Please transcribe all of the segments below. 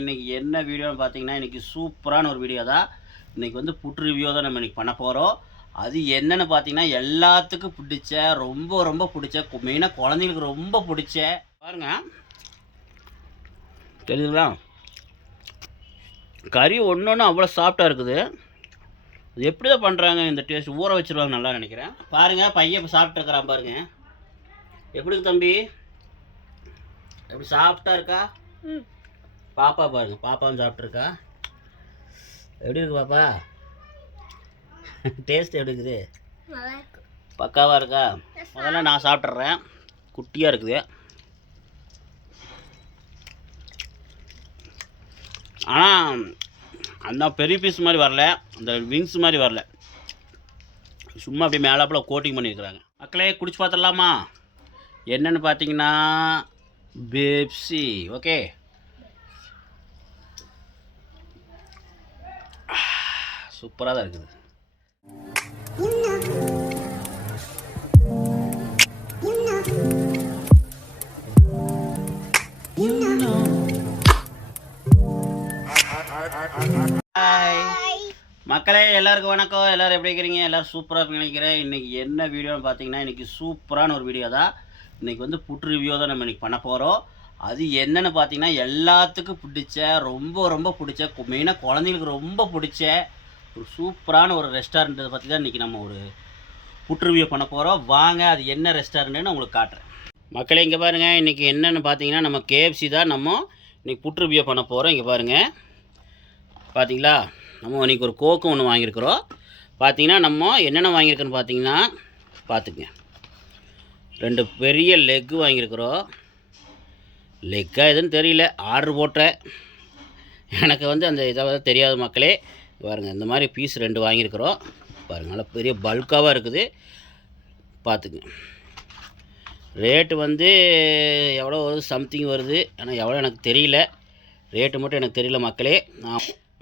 இன்றைக்கி என்ன வீடியோன்னு பார்த்தீங்கன்னா, இன்றைக்கி சூப்பரான ஒரு வீடியோ தான். இன்றைக்கி வந்து ஃபுட் ரிவ்யூ தான் நம்ம இன்றைக்கி பண்ண போகிறோம். அது என்னென்னு பார்த்தீங்கன்னா, எல்லாத்துக்கும் பிடிச்ச ரொம்ப பிடிச்ச மெயினாக குழந்தைங்களுக்கு ரொம்ப பிடிச்ச பாருங்க, தெரியுதுங்களா? கறி ஒன்று அவ்வளோ சாஃப்டாக இருக்குது. அது எப்படி தான் பண்ணுறாங்க இந்த டேஸ்ட்? ஊற வச்சுருவாங்க நல்லா நினைக்கிறேன். பாருங்கள், பையன் இப்போ சாப்பிட்டுருக்கிறான் பாருங்க. எப்படி தம்பி? எப்படி சாஃப்டாக இருக்கா? பாப்பா பாருங்க, பாப்பாவும் சாப்பிட்ருக்கா. எப்படி இருக்கு பாப்பா? டேஸ்ட் எப்படி இருக்குது? பக்காவாக இருக்கா? அதெல்லாம் நான் சாப்பிட்றேன். குட்டியாக இருக்குது. ஆனால் அந்த பெரிய பீஸ் மாதிரி வரல, அந்த விங்ஸ் மாதிரி வரல. சும்மா அப்படியே மேலாப்பில் கோட்டிங் பண்ணியிருக்கிறாங்க. மக்களே, குடிச்சு பார்த்துடலாமா? என்னென்னு பார்த்தீங்கன்னா பெப்சி. ஓகே, சூப்பராக தான் இருக்குது. மக்களே, எல்லாருக்கும் வணக்கம். எல்லோரும் எப்படி இருக்கிறீங்க? எல்லோரும் சூப்பராக நினைக்கிறேன். இன்றைக்கி என்ன வீடியோன்னு பார்த்தீங்கன்னா, இன்றைக்கி சூப்பரான ஒரு வீடியோ தான். இன்றைக்கி வந்து ஃபுட் ரிவ்யூ தான் நம்ம இன்றைக்கி பண்ண போகிறோம். அது என்னென்னு பார்த்தீங்கன்னா, எல்லாத்துக்கும் பிடிச்ச ரொம்ப பிடிச்ச மெயினாக குழந்தைங்களுக்கு ரொம்ப பிடிச்ச ஒரு சூப்பரான ஒரு ரெஸ்டாரண்ட்டை பற்றி தான் இன்றைக்கி நம்ம ஒரு ஃபுட் ரிவ்யூ பண்ண போகிறோம். வாங்க, அது என்ன ரெஸ்டாரண்ட்டுன்னு உங்களுக்கு காட்டுறேன். மக்களே, இங்கே பாருங்கள், இன்றைக்கி என்னென்னு பார்த்தீங்கன்னா, நம்ம KFC தான் நம்ம இன்றைக்கி ஃபுட் ரிவ்யூ பண்ண போகிறோம். இங்கே பாருங்கள், பார்த்தீங்களா? நம்ம இன்றைக்கி ஒரு கோக்கு ஒன்று வாங்கியிருக்கிறோம். பார்த்தீங்கன்னா, நம்ம என்னென்ன வாங்கியிருக்கோன்னு பார்த்தீங்கன்னா, பார்த்துக்குங்க. 2 பெரிய லெக்கு வாங்கியிருக்கிறோம். லெக்கா எதுன்னு தெரியல, ஆர்டர் போட்டேன். எனக்கு வந்து அந்த இதை தெரியாத மக்களே. பாருங்கள், இந்த மாதிரி பீஸ் 2 வாங்கியிருக்கிறோம். பாருங்கள், நல்லா பெரிய பல்காவாக இருக்குது. பார்த்துக்குங்க. ரேட்டு வந்து எவ்வளோ வருது, சம்திங் வருது. ஆனால் எவ்வளோ எனக்கு தெரியல, ரேட்டு மட்டும் எனக்கு தெரியல மக்களே.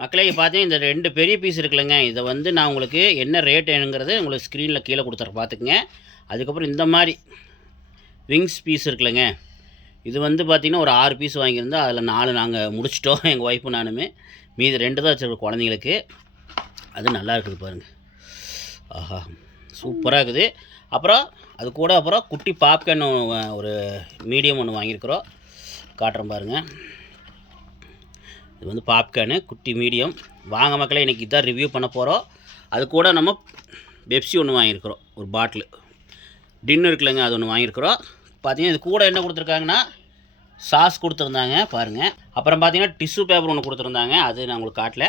மக்களே, பார்த்தீங்கன்னா இந்த 2 பெரிய பீஸ் இருக்குல்லங்க, இதை வந்து நான் உங்களுக்கு என்ன ரேட் என்னங்கிறது உங்களுக்கு ஸ்க்ரீனில் கீழே கொடுத்துறேன், பார்த்துக்குங்க. அதுக்கப்புறம் இந்த மாதிரி விங்ஸ் பீஸ் இருக்குல்லங்க, இது வந்து பார்த்திங்கன்னா ஒரு 6 பீஸ் வாங்கியிருந்தோம். அதில் 4 நாங்கள் முடிச்சிட்டோம், எங்கள் ஒய்ஃபு நானுமே. மீதி 2 தான் வச்சுருக்கோம் குழந்தைங்களுக்கு. அது நல்லா இருக்குது பாருங்கள். ஆஹா, சூப்பராக இருக்குது. அப்புறம் அது கூட அப்புறம் குட்டி பாப்கார்ன் ஒரு மீடியம் ஒன்று வாங்கியிருக்கிறோம், காட்டுறேன் பாருங்கள். இது வந்து பாப்கார்னு குட்டி மீடியம். வாங்க மக்களே, இன்றைக்கி இதான் ரிவ்யூ பண்ண போகிறோம். அது கூட நம்ம பெப்சி ஒன்று வாங்கியிருக்கிறோம், ஒரு பாட்டில். டின்னு இருக்குல்லங்க, அது ஒன்று வாங்கியிருக்கிறோம். பார்த்தீங்கன்னா இது கூட என்ன கொடுத்துருக்காங்கன்னா, சாஸ் கொடுத்துருந்தாங்க பாருங்கள். அப்புறம் பார்த்தீங்கன்னா டிஷ்யூ பேப்பர் ஒன்று கொடுத்துருந்தாங்க, அது நான் உங்களுக்கு காட்டல.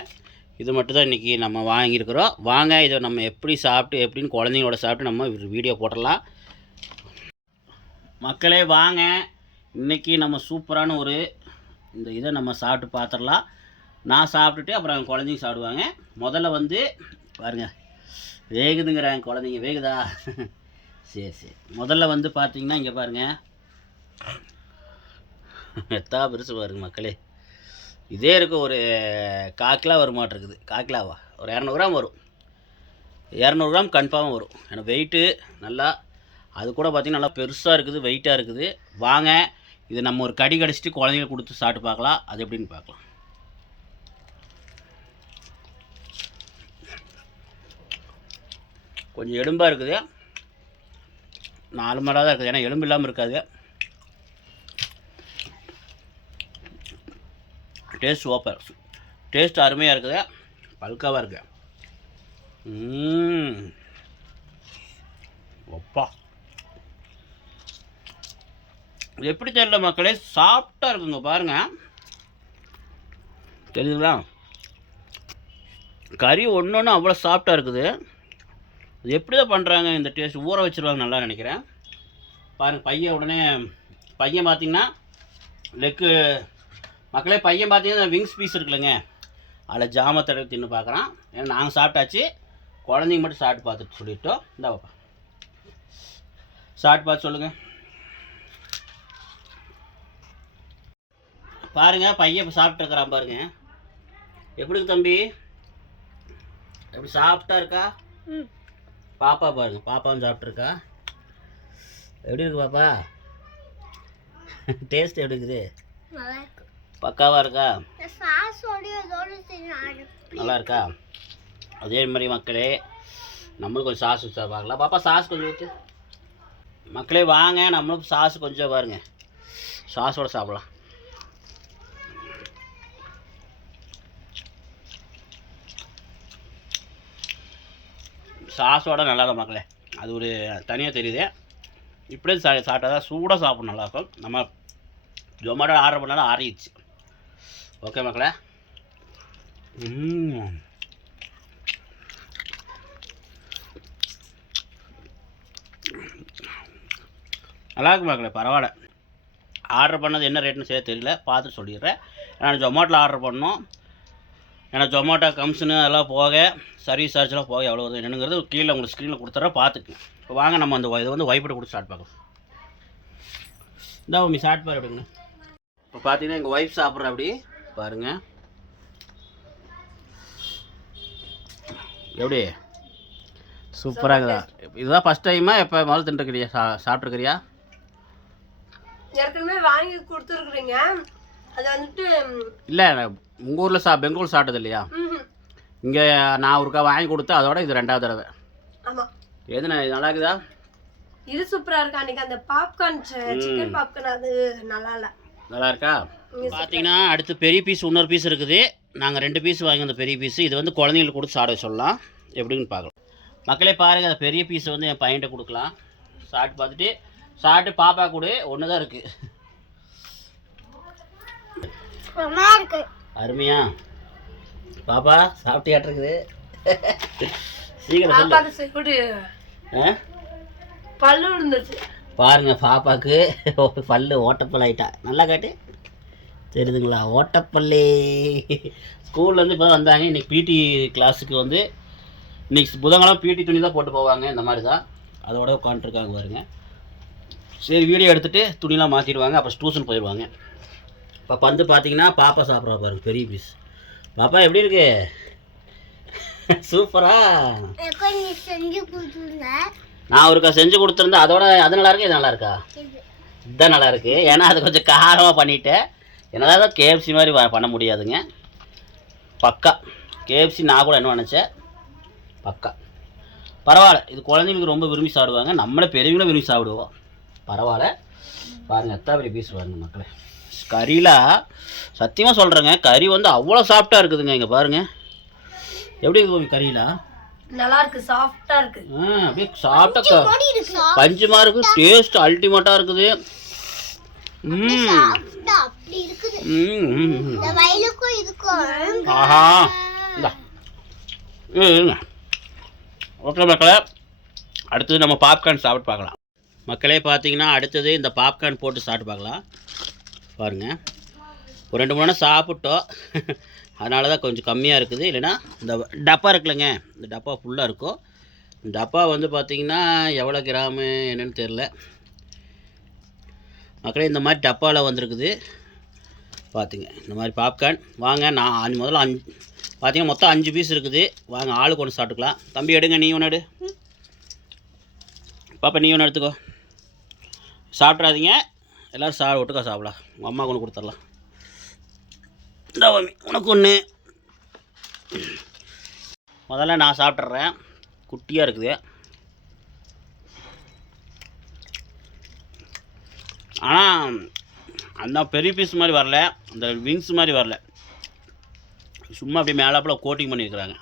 இது மட்டும் தான் இன்றைக்கி நம்ம வாங்கியிருக்கிறோம். வாங்க, இதை நம்ம எப்படி சாப்பிட்டு எப்படின்னு குழந்தைங்களோட சாப்பிட்டு நம்ம வீடியோ போட்டுடலாம். மக்களே வாங்க, இன்றைக்கி நம்ம சூப்பரான ஒரு இந்த இதை நம்ம சாப்பிட்டு பார்த்துடலாம். நான் சாப்பிட்டுட்டு அப்புறம் குழந்தைங்க சாப்பிடுவாங்க. முதல்ல வந்து பாருங்கள், வேகுதுங்கிறாங்க குழந்தைங்க. வேகுதா? சரி. முதல்ல வந்து பார்த்தீங்கன்னா இங்கே பாருங்கள், எத்தா பெருசு பாருங்க மக்களே. இதே இருக்க ஒரு 1/4 கிலோ வருமாட்டிருக்குது. 1/4 கிலோவா? ஒரு 200 கிராம் வரும். 200 கிராம் கன்ஃபார்மாக வரும். ஏன்னா வெயிட்டு நல்லா, அது கூட பார்த்திங்கன்னா நல்லா பெருசாக இருக்குது, வெயிட்டாக இருக்குது. வாங்க, இது நம்ம ஒரு கடி கடிச்சிட்டு குழந்தைங்களுக்கு கொடுத்து சாப்பிட்டு பார்க்கலாம், அது எப்படின்னு பார்க்கலாம். கொஞ்சம் எலும்பாக இருக்குது, நார்மலாக தான் இருக்குது, ஏன்னா எலும்பு இல்லாமல் இருக்காது. டேஸ்ட் சூப்பர், டேஸ்ட் அருமையாக இருக்குது, பல்காவாக இருக்குது. ஒப்பா, எப்படி தெரியல மக்களே, சாஃப்டாக இருக்குங்க பாருங்கள், தெரியுதுங்களா? கறி ஒன்று அவ்வளோ சாஃப்டாக இருக்குது. அது எப்படி தான் பண்ணுறாங்க இந்த டேஸ்ட்? ஊற வச்சுருவாங்க நல்லா நினைக்கிறேன். பாருங்கள், பையன் பார்த்திங்கன்னா லெக்கு மக்களே, பையன் பார்த்தீங்கன்னா விங்ஸ் பீஸ் இருக்குல்லங்க, அதில் ஜாமத்தடவை தின்னு பார்க்குறான். ஏன்னா நாங்கள் சாப்பிட்டாச்சு, குழந்தைங்க மட்டும் சாப்பிட்டு பார்த்துட்டு சொல்லிட்டோம். இந்த பாப்பா சாப்பிட்டு பார்த்து சொல்லுங்கள். பாருங்கள், பையன் இப்போ சாப்பிட்டுருக்கிறான் பாருங்க. எப்படி தம்பி? எப்படி சாஃப்டாக இருக்கா? பாப்பா பாருங்கள், பாப்பாவும் சாப்பிட்ருக்கா. எப்படி இருக்கு பாப்பா? டேஸ்ட் எப்படி இருக்குது? பக்காவாக இருக்கா? நல்லா இருக்கா? அதே மாதிரி மக்களே நம்மளும் கொஞ்சம் சாஸ் வச்சா பார்க்கலாம். பாப்பா சாஸ் கொஞ்சம் ஊற்று. மக்களே வாங்க, நம்மளும் சாஸ் கொஞ்சம் பாருங்க, சாஸோட சாப்பிடலாம். சாஸோட நல்லா இருக்கும் மக்களே, அது ஒரு தனியாக தெரியுது. இப்படியே சாப்பிட்டா தான் சூடாக சாப்பிட நல்லாயிருக்கும். நம்ம ஜொமேட்டோ ஆர்டர் பண்ணாலும் ஆறிடுச்சு. ஓகே மக்களே. நல்லாயிருக்கு மக்களே, பரவாயில்ல. ஆர்டர் பண்ணது என்ன ரேட்னு சரியாக தெரியல, பார்த்து சொல்லிடுறேன். நான் ஜொமேட்டோவில் ஆர்டர் பண்ணோம். ஏன்னா ஜொமேட்டோ கம்ஷனு அதெல்லாம் போக, சர்வீஸ் சார்ஜெலாம் போக எவ்வளோ வருது என்னங்கிறது கீழே உங்களுக்கு ஸ்க்ரீனில் கொடுத்துட்றேன், பார்த்துக்குங்க. இப்போ வாங்க நம்ம அந்த இதை வந்து வைப்பிட்ட கொடுத்து ஸ்டார்ட் பார்க்கலாம். இந்த உங்க ஸ்டார்ட் பாரு அப்படிங்கண்ணா. இப்போ பார்த்தீங்கன்னா எங்கள் ஒய்ஃப் சாப்பிட்ற அப்படி பாருங்கள் எப்படி சூப்பராக இருக்குதா? இதுதான் ஃபஸ்ட் டைமா எப்போ முதல்ல தின்ட்டுருக்கிறியா? சாப்பிட்ருக்கிறியா? ஏற்கனவே வாங்கி கொடுத்துருக்குறீங்க. அது வந்துட்டு இல்லை உங்கள் ஊரில் பெங்களூர் சாப்பிட்டது இல்லையா? இங்கே நான் ஒருக்கா வாங்கி கொடுத்தேன், அதோட இது 2வது தடவை. ஆமாம். எதுண்ணா இது நல்லா இருக்குதா? இது சூப்பராக இருக்கா. அன்றைக்கி அந்த பாப்கார்ன் சிக்கன் பாப்கார்ன் அது நல்லா இல்லை. நல்லா இருக்கா? பார்த்தீங்கன்னா அடுத்து பெரிய பீஸ் இன்னொரு பீஸ் இருக்குது. நாங்கள் 2 பீஸ் வாங்கி அந்த பெரிய பீஸ் இது வந்து குழந்தைங்களுக்கு கொடுத்து சாப்பிட சொல்லலாம், எப்படின்னு பார்க்கலாம். மக்களே பாருங்கள், அந்த பெரிய பீஸை வந்து என் பையன்கிட்ட கொடுக்கலாம். சாப்பிட்டு பார்த்துட்டு சாப்பிட்டு பாப்பா கூட ஒன்று தான் இருக்குது. அருமையா பாப்பா சாப்பிட்டியாட்டிருக்குது. சீக்கிரம் சொல்லு. பல்லு இருந்துச்சு பாருங்க, பாப்பாவுக்கு பல்லு ஓட்டப்பல் ஆயிட்டா. நல்லா காட்டு, தெரியுதுங்களா? ஓட்டப்பல்லே. ஸ்கூல்லேருந்து இப்போ தான் வந்தாங்க. இன்றைக்கி பிடி கிளாஸுக்கு வந்து இன்றைக்கி புதன்கிழமை பிடி துணி தான் போட்டு போவாங்க. இந்த மாதிரி தான் அதோட உட்காந்துருக்காங்க பாருங்க. சரி வீடியோ எடுத்துகிட்டு துணிலாம் மாற்றிடுவாங்க, அப்புறம் டியூஷன் போயிடுவாங்க. இப்போ வந்து பார்த்தீங்கன்னா பாப்பா சாப்பிட்றா பாருங்க, பெரிய பீஸ். பாப்பா எப்படி இருக்கு? சூப்பரா. நான் ஒருக்கா செஞ்சு கொடுத்துருந்தேன், அதோட அது நல்லா இருக்கு. இது நல்லா இருக்கா? இதுதான் நல்லா இருக்கு. ஏன்னா அது கொஞ்சம் காரமாக பண்ணிட்டேன். என்னதான் கேஎஃப்சி மாதிரி பண்ண முடியாதுங்க. பக்கா கேஎஃப்சி நான் கூட என்ன நினச்சேன், பக்கா பரவாயில்ல. இது குழந்தைங்களுக்கு ரொம்ப விரும்பி சாப்பிடுவாங்க, நம்மளே பெரியவங்களும் விரும்பி சாப்பிடுவோம். பரவாயில்ல. பாருங்கள் எத்தா பெரிய பீஸ் பாருங்க மக்களே. கறிலாம் சத்தியமாக சொல்கிறேங்க, கறி வந்து அவ்வளோ சாஃப்டாக இருக்குதுங்க. இங்கே பாருங்கள் எப்படி இருக்குது கறிலாம். நல்லா இருக்கு, சாஃப்டா இருக்கு. அப்படியே சாப்பிட்டா பஞ்சுமா இருக்கு. டேஸ்ட் அல்டிமேட்டா இருக்குது. ஆஹா. ஓகே மக்களே, அடுத்தது நம்ம பாப்கார்ன் சாப்பிட்டு பார்க்கலாம். மக்களே பார்த்தீங்கன்னா அடுத்தது இந்த பாப்கார்ன் போட்டு சாப்பிட்டு பார்க்கலாம். பாருங்கள், ஒரு 2 3 நேரம் சாப்பிட்டோம், அதனால தான் கொஞ்சம் கம்மியாக இருக்குது. இல்லைன்னா இந்த டப்பா இருக்குல்லங்க, இந்த டப்பா ஃபுல்லாக இருக்கும். இந்த டப்பா வந்து பார்த்திங்கன்னா எவ்வளோ கிராமு என்னென்னு தெரில மக்களே. இந்த மாதிரி டப்பாவில் வந்துருக்குது பார்த்துங்க. இந்த மாதிரி பாப்கார்ன் வாங்க. நான் முதல்ல 5 பார்த்தீங்கன்னா மொத்தம் 5 பீஸ் இருக்குது. வாங்க ஆளுக்கு ஒன்று சாப்பிட்டுக்கலாம். தம்பி எடுங்க, நீ ஒன்று எடு. பாப்பா நீ ஒன்று எடுத்துக்கோ. சாப்பிட்றாதீங்க, எல்லோரும் ஒட்டுக்கா சாப்பிடலாம். உங்கள் அம்மாவுக்கு ஒன்று கொடுத்துடலாம். இந்த உனக்கு ஒன்று. முதல்ல நான் சாப்பிட்றேன். குட்டியாக இருக்குது, ஆனால் அந்த பெரிய பீஸ் மாதிரி வரல, அந்த விங்ஸ் மாதிரி வரல. சும்மா அப்படியே மேலாப்பில் கோட்டிங் பண்ணியிருக்கிறாங்க.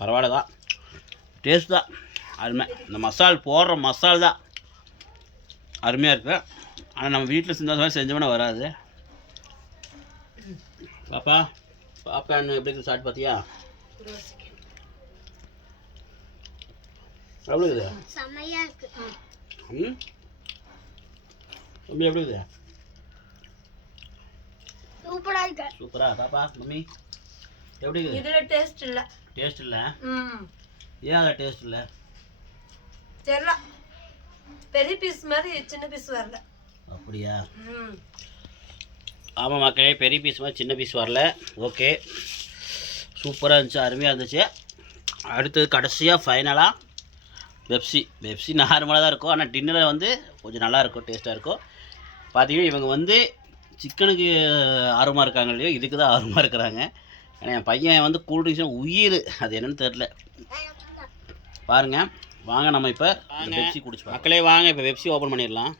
பரவாயில்ல தான், டேஸ்ட் தான் அருமை. இந்த மசால் போடுற மசால் தான் அருமையாக இருக்குது. ஆனால் நம்ம வீட்டில் செஞ்ச செஞ்சோம்னா வராது. பாப்பா பாப்கார்ன் எப்படி இருக்குது சாப்பிட்டு பார்த்தியா? எப்படி இருக்குது? செமையாக இருக்கு. மம்மி எப்படி இருக்குது? சூப்பராக இருக்கு. சூப்பரா? பாப்பா மம்மி எப்படி இருக்குது? இதில் டேஸ்ட் இல்லை. டேஸ்ட் இல்லை? ஏன் அதில் டேஸ்ட் இல்லை? தெரியல, பெரிய பீஸ் மாதிரி சின்ன பீஸ் வரல. அப்படியா? ஆமாம் மக்களே, பெரிய பீஸ் மாதிரி சின்ன பீஸ் வரல. ஓகே, சூப்பராக இருந்துச்சு, அருமையாக இருந்துச்சு. அடுத்தது கடைசியாக ஃபைனலாக பெப்சி நார்மலாக தான் இருக்கும், ஆனால் டின்னரில் வந்து கொஞ்சம் நல்லாயிருக்கும், டேஸ்ட்டாக இருக்கும். பார்த்தீங்கன்னா இவங்க வந்து சிக்கனுக்கு ஆர்வமாக இருக்காங்க இல்லையோ இதுக்கு தான் ஆர்வமாக இருக்கிறாங்க. ஏன்னா என் பையன் வந்து கூல்ட்ரிங்க்ஸ் உயிர், அது என்னன்னு தெரில. பாருங்க, வாங்க நம்ம இப்போ பெப்சி குடிச்சு மக்களே வாங்க இப்போ பெப்சி ஓப்பன் பண்ணிடலாம்.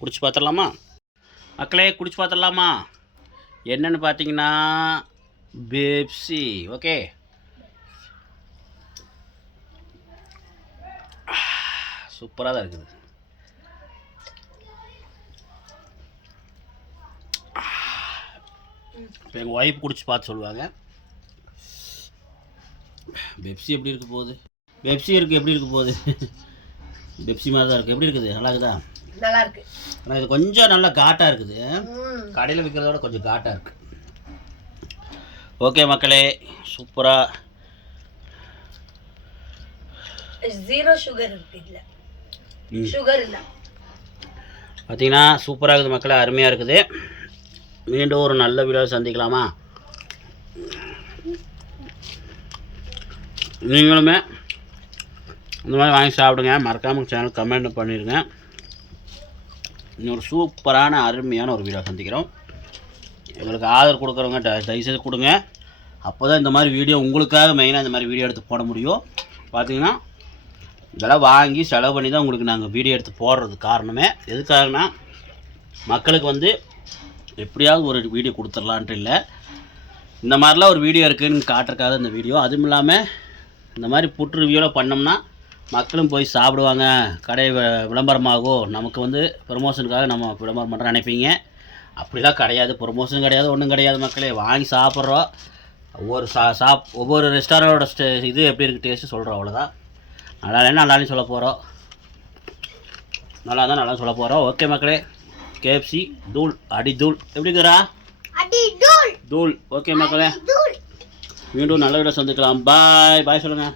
குடிச்சு பார்த்துடலாமா மக்களே, குடிச்சு பார்த்துடலாமா? என்னன்னு பார்த்தீங்கன்னா பெப்சி. ஓகே, சூப்பராக தான் இருக்குது. இப்போ எங்கள் ஒய்ஃப் குடிச்சு பார்த்து சொல்லுவாங்க பெப்சி எப்படி இருக்க போகுது. பெப்சி இருக்குது எப்படி இருக்க போகுது? பெப்சி மாதிரி தான் இருக்குது. எப்படி இருக்குது? நல்லா இருக்குதா? நல்லா இருக்கு. ஆனால் இது கொஞ்சம் நல்லா காட்டாக இருக்குது. கடையில் விற்கிறதோட கொஞ்சம் காட்டாக இருக்குது. ஓகே மக்களே, சூப்பராக 0 சுகர் இருக்கு. இல்லை சுகர் இல்லை. பார்த்தீங்கன்னா சூப்பராக இருக்குது மக்களே, அருமையாக இருக்குது. மீண்டும் ஒரு நல்ல வீடியோவை சந்திக்கலாமா? நீங்களுமே இந்த மாதிரி வாங்கி சாப்பிடுங்க. மறக்காமல் சேனல் கமெண்ட் பண்ணிடுங்க. இன்னொரு சூப்பரான அருமையான ஒரு வீடியோ சந்திக்கிறோம். எங்களுக்கு ஆதரவு கொடுக்குறவங்க தயவுசெய்து கொடுங்க. அப்போ தான் இந்த மாதிரி வீடியோ உங்களுக்காக மெயினாக இந்த மாதிரி வீடியோ எடுத்து போட முடியும். பார்த்தீங்கன்னா இதெல்லாம் வாங்கி செலவு பண்ணி தான் உங்களுக்கு நாங்கள் வீடியோ எடுத்து போடுறது காரணமே. எதுக்காகனா மக்களுக்கு வந்து எப்படியாவது ஒரு வீடியோ கொடுத்துடலான்ட்டு இல்லை, இந்த மாதிரிலாம் ஒரு வீடியோ இருக்குதுன்னு காட்டுறக்காக இந்த வீடியோ. அதுவும் இல்லாமல் இந்த மாதிரி புட்டு ரிவ்யூவில் பண்ணோம்னா மக்களும் போய் சாப்பிடுவாங்க, கடை விளம்பரமாகும், நமக்கு வந்து ப்ரமோஷனுக்காக நம்ம விளம்பரம் பண்ணுற நினைப்பீங்க. அப்படிலாம் கிடையாது, ப்ரொமோஷன் கிடையாது, ஒன்றும் கிடையாது மக்களே. வாங்கி சாப்பிட்றோம். ஒவ்வொரு ரெஸ்டாரண்டோட இது எப்படி இருக்குது டேஸ்ட்டு சொல்கிறோம், அவ்வளோதான். நல்லா இல்லைன்னா நல்லான்னு சொல்ல போகிறோம், நல்லா தான் நல்லா சொல்ல போகிறோம். ஓகே மக்களே, கேஎஃப்சி தூள் அடி தூள் எப்படி இருக்கிறா? தூள். ஓகே மக்களே, மீண்டும் நல்ல வீடியோ சந்திக்கலாம். பாய் பாய் சொல்லுங்கள்.